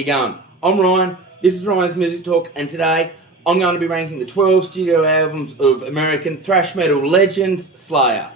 you going? I'm Ryan, this is Ryan's Music Talk, and today I'm going to be ranking the 12 studio albums of American thrash metal legends, Slayer.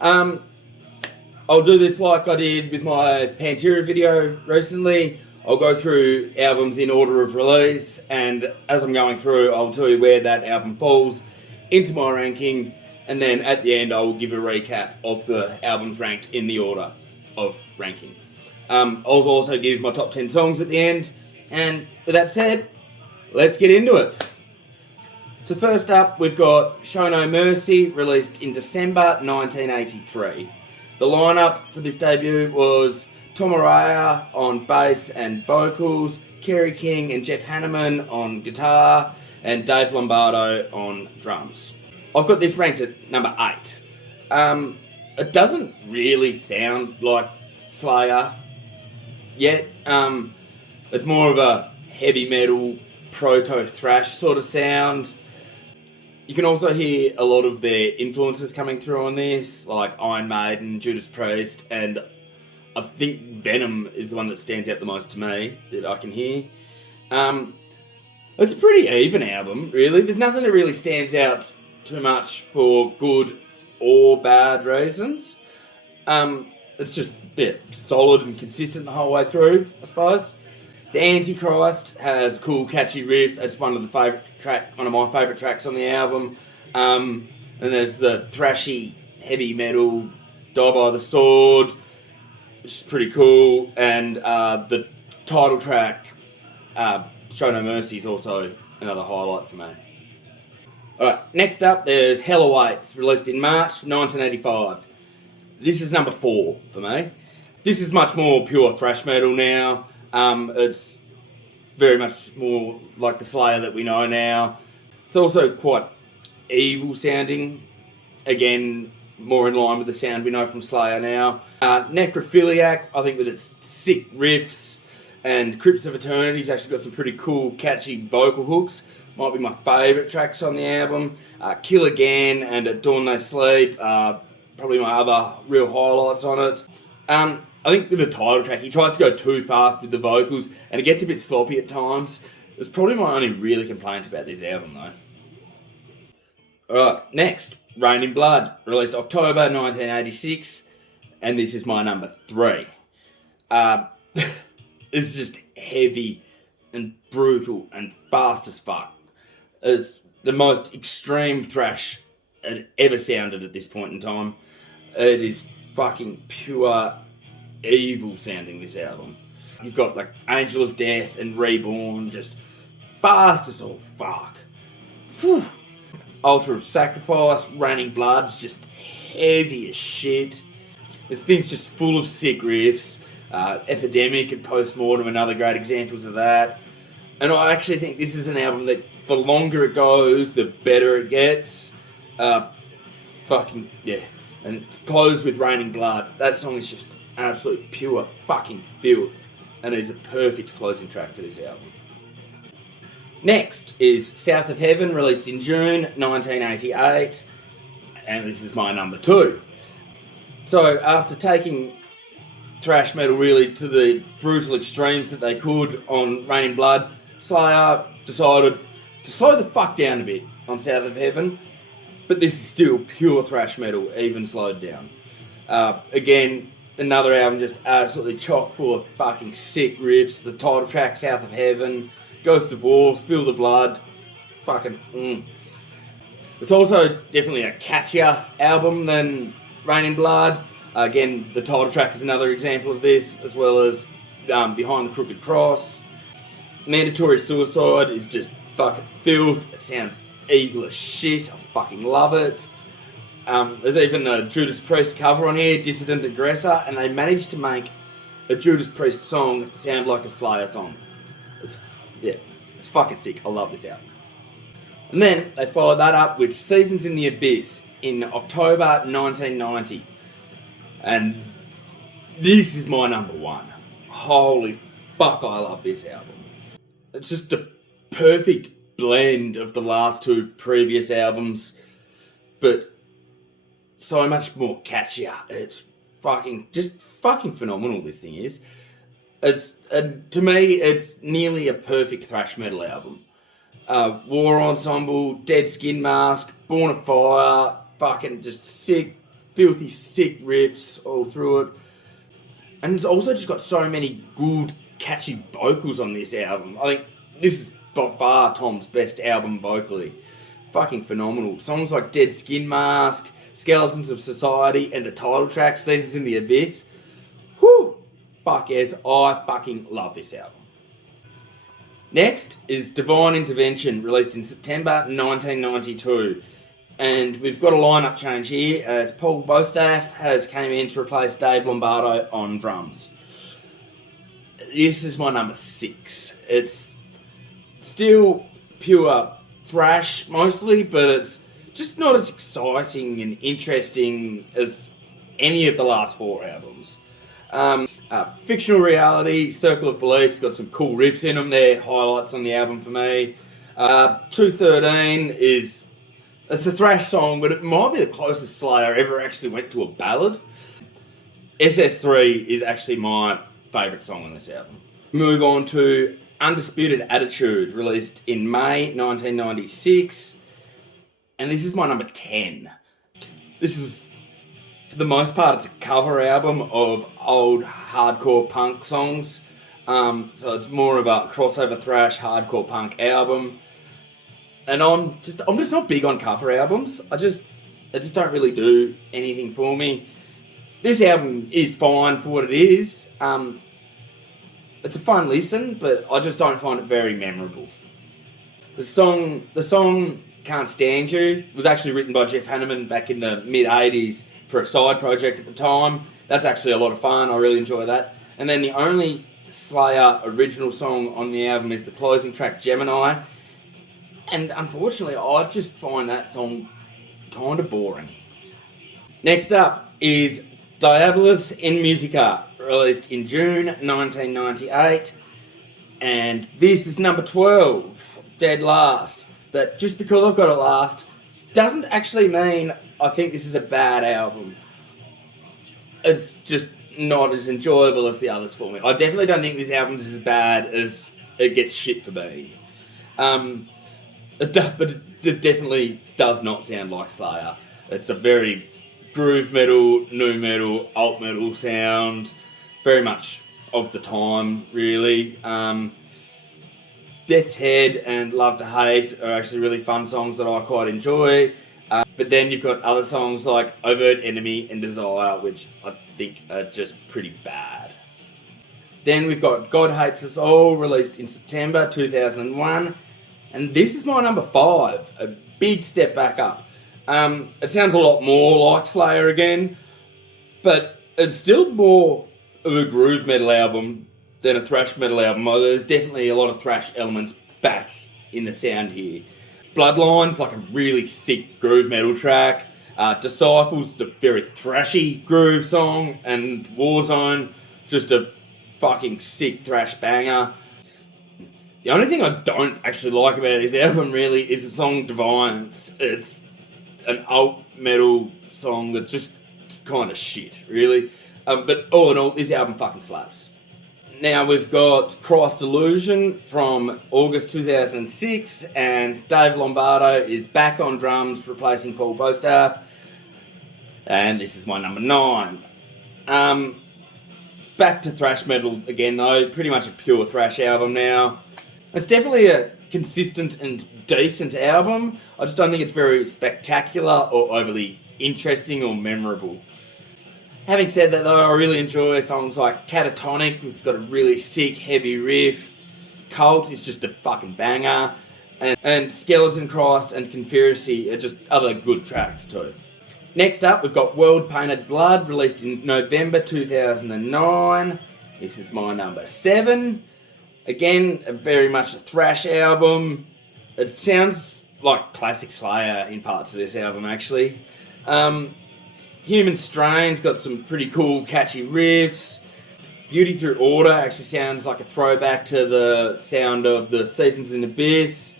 I'll do this like I did with my Pantera video recently. I'll go through albums in order of release, and as I'm going through, I'll tell you where that album falls into my ranking, and then at the end I will give a recap of the albums ranked in the order of ranking. I'll also give my top 10 songs at the end, and with that said, let's get into it. So first up, we've got Show No Mercy, released in December 1983. The lineup for this debut was Tom Araya on bass and vocals, Kerry King and Jeff Hanneman on guitar, and Dave Lombardo on drums. I've got this ranked at number 8. It doesn't really sound like Slayer yet. It's more of a heavy metal, proto-thrash sort of sound. You can also hear a lot of their influences coming through on this, like Iron Maiden, Judas Priest, and I think Venom is the one that stands out the most to me, that I can hear. It's a pretty even album, really. There's nothing that really stands out too much for good or bad reasons. It's just solid and consistent the whole way through, I suppose. The Antichrist has cool, catchy riffs. It's one of my favourite tracks on the album. And there's the thrashy, heavy metal Die by the Sword, which is pretty cool. And the title track, Show No Mercy, is also another highlight for me. Alright, next up there's Hell Awaits, released in March 1985. This is number 4 for me. This is much more pure thrash metal now. It's very much more like the Slayer that we know now. It's also quite evil sounding. Again, more in line with the sound we know from Slayer now. Necrophiliac, I think with its sick riffs, and Crypts of Eternity's actually got some pretty cool, catchy vocal hooks. Might be my favourite tracks on the album. Kill Again and At Dawn They Sleep, probably my other real highlights on it. I think with the title track, he tries to go too fast with the vocals, and it gets a bit sloppy at times. It's probably my only really complaint about this album, though. Alright, next, Rain in Blood, released October 1986, and this is my number 3. It's just heavy and brutal and fast as fuck. It's the most extreme thrash it ever sounded at this point in time. It is fucking pure evil sounding, this album. You've got like Angel of Death and Reborn, just fast as all fuck. Whew. Altar of Sacrifice, Raining Blood's just heavy as shit. This thing's just full of sick riffs. Epidemic and Postmortem, another great examples of that. And I actually think this is an album that the longer it goes, the better it gets. Fucking, yeah. And close with Raining Blood. That song is just absolute pure fucking filth, and it is a perfect closing track for this album. Next is South of Heaven, released in June 1988, and this is my number 2. So after taking thrash metal really to the brutal extremes that they could on Raining Blood, Slayer decided to slow the fuck down a bit on South of Heaven, but this is still pure thrash metal, even slowed down. Again, another album just absolutely chock full of fucking sick riffs. The title track, South of Heaven, Ghost of War, Spill the Blood, fucking It's also definitely a catchier album than Rain in Blood. Again, the title track is another example of this, as well as Behind the Crooked Cross. Mandatory Suicide is just fucking filth. It sounds evil as shit. I fucking love it. There's even a Judas Priest cover on here, Dissident Aggressor, and they managed to make a Judas Priest song sound like a Slayer song. It's fucking sick. I love this album. And then they followed that up with Seasons in the Abyss in October 1990. And this is my number 1. Holy fuck, I love this album. It's just a perfect blend of the last 2 previous albums, but so much more catchier. It's fucking phenomenal, this thing is. To me, it's nearly a perfect thrash metal album. War Ensemble, Dead Skin Mask, Born of Fire, fucking just sick, filthy sick riffs all through it. And it's also just got so many good, catchy vocals on this album. I think this is by far Tom's best album vocally. Fucking phenomenal. Songs like Dead Skin Mask, Skeletons of Society, and the title track, Seasons in the Abyss. Whew! Fuck yes, I fucking love this album. Next is Divine Intervention, released in September 1992. And we've got a lineup change here, as Paul Bostaph has came in to replace Dave Lombardo on drums. This is my number 6. It's still pure thrash mostly, but it's just not as exciting and interesting as any of the last 4 albums. Fictional Reality, Circle of Belief's got some cool riffs in them. They're highlights on the album for me. 213 is... It's a thrash song, but it might be the closest Slayer ever actually went to a ballad. SS3 is actually my favourite song on this album. Move on to Undisputed Attitude, released in May 1996. And this is my number 10. This is, for the most part, it's a cover album of old hardcore punk songs. So it's more of a crossover thrash hardcore punk album. And I'm just not big on cover albums. I just don't really do anything for me. This album is fine for what it is. It's a fun listen, but I just don't find it very memorable. The song Can't Stand You was actually written by Jeff Hanneman back in the mid-80s for a side project at the time. That's actually a lot of fun. I really enjoy that. And then the only Slayer original song on the album is the closing track, Gemini. And unfortunately, I just find that song kind of boring. Next up is Diabolus in Musica, released in June 1998. And this is number 12, dead last. But just because I've got it last doesn't actually mean I think this is a bad album. It's just not as enjoyable as the others for me. I definitely don't think this album is as bad as it gets shit for being. But it definitely does not sound like Slayer. It's a very groove metal, nu metal, alt metal sound. Very much of the time, really. Death's Head and Love to Hate are actually really fun songs that I quite enjoy. But then you've got other songs like Overt Enemy and Desire, which I think are just pretty bad. Then we've got God Hates Us All, released in September 2001. And this is my number 5, a big step back up. It sounds a lot more like Slayer again, but it's still more of a groove metal album than a thrash metal album. There's definitely a lot of thrash elements back in the sound here. Bloodline's like a really sick groove metal track. Disciples, the very thrashy groove song. And Warzone, just a fucking sick thrash banger. The only thing I don't actually like about this album really is the song Divines. It's an alt metal song that just kind of shit, really. But all in all, this album fucking slaps. Now we've got Christ Illusion from August 2006, and Dave Lombardo is back on drums, replacing Paul Bostaph. And this is my number 9. Back to thrash metal again though, pretty much a pure thrash album now. It's definitely a consistent and decent album. I just don't think it's very spectacular or overly interesting or memorable. Having said that though, I really enjoy songs like Catatonic, it's got a really sick, heavy riff. Cult is just a fucking banger. And Skeleton Christ and Conspiracy are just other good tracks too. Next up, we've got World Painted Blood, released in November 2009. This is my number 7. Again, very much a thrash album. It sounds like classic Slayer in parts of this album, actually. Human Strain's got some pretty cool, catchy riffs. Beauty Through Order actually sounds like a throwback to the sound of the Seasons in Abyss.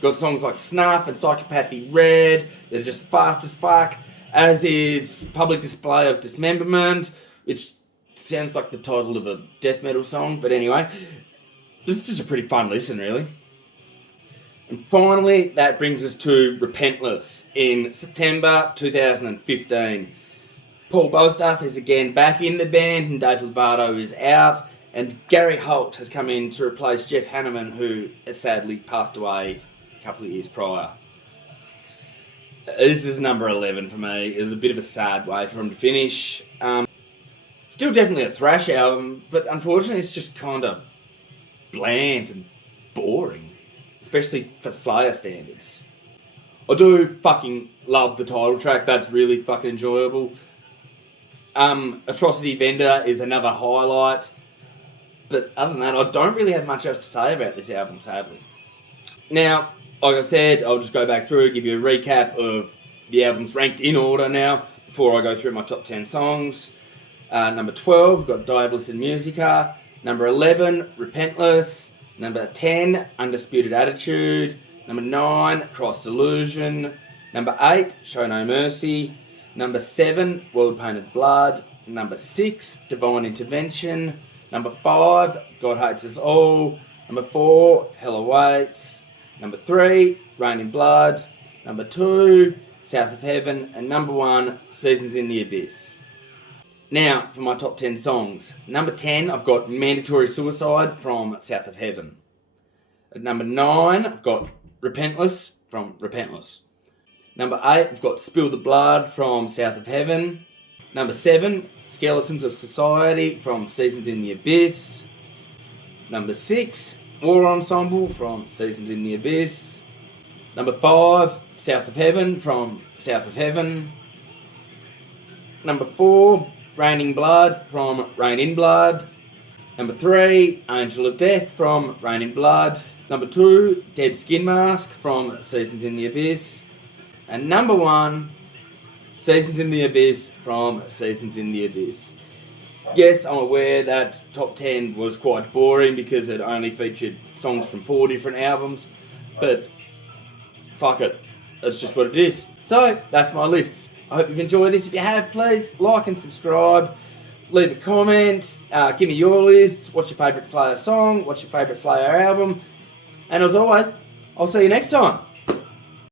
Got songs like Snuff and Psychopathy Red. They're just fast as fuck. As is Public Display of Dismemberment, which Sounds like the title of a death metal song, but anyway, this is just a pretty fun listen, really. And finally, that brings us to Repentless in September 2015. Paul Bostaph is again back in the band, and Dave Lovato is out, and Gary Holt has come in to replace Jeff Hanneman, who has sadly passed away a couple of years prior. This is number 11 for me. It was a bit of a sad way for him to finish. Still definitely a thrash album, but unfortunately it's just kind of bland and boring, especially for Slayer standards. I do fucking love the title track. That's really fucking enjoyable. Atrocity Vendor is another highlight. But other than that, I don't really have much else to say about this album, sadly. Now, like I said, I'll just go back through, give you a recap of the albums ranked in order now, before I go through my top 10 songs. Number 12, we've got Diabolus in Musica. Number 11, Repentless. Number 10, Undisputed Attitude. Number 9, Cross Delusion. Number 8, Show No Mercy. Number 7, World Painted Blood. Number 6, Divine Intervention. Number 5, God Hates Us All. Number 4, Hell Awaits. Number 3, Rain in Blood. Number 2, South of Heaven. And number 1, Seasons in the Abyss. Now, for my top 10 songs. Number 10, I've got Mandatory Suicide from South of Heaven. At number 9, I've got Repentless from Repentless. Number 8, I've got Spill the Blood from South of Heaven. Number 7, Skeletons of Society from Seasons in the Abyss. Number 6, War Ensemble from Seasons in the Abyss. Number 5, South of Heaven from South of Heaven. Number 4, Raining Blood from Rain in Blood. Number 3, Angel of Death from Rain in Blood. Number 2, Dead Skin Mask from Seasons in the Abyss. And number 1, Seasons in the Abyss from Seasons in the Abyss. Yes, I'm aware that top 10 was quite boring because it only featured songs from 4 different albums, but fuck it, that's just what it is. So, that's my lists. I hope you've enjoyed this. If you have, please like and subscribe. Leave a comment. Give me your lists. What's your favourite Slayer song? What's your favourite Slayer album? And as always, I'll see you next time.